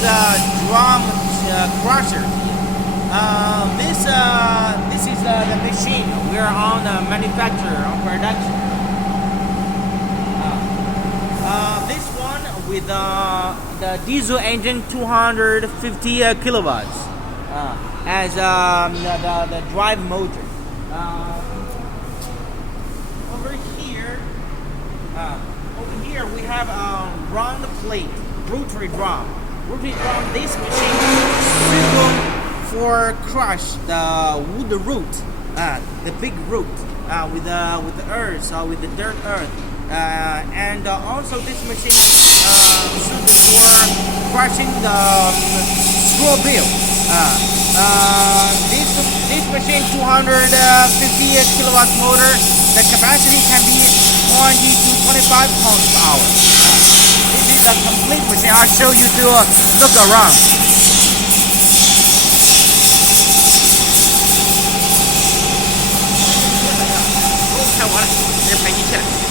this drum crusher. This is the machine. We're on manufacture, on production. This one with the diesel engine, 250 kilowatts, as the drive motor. Over here we have a round plate, rotary drum. Rotary drum. This machine is suitable for crush the wood root, the big root, with the earth or with the dirt earth, and also this machine is suitable for crushing the straw bale. This machine 250 kilowatts motor. The capacity can be 20 to 25 pounds per hour. This is a complete machine. I'll show you to look around. 看完了，直接排机器了。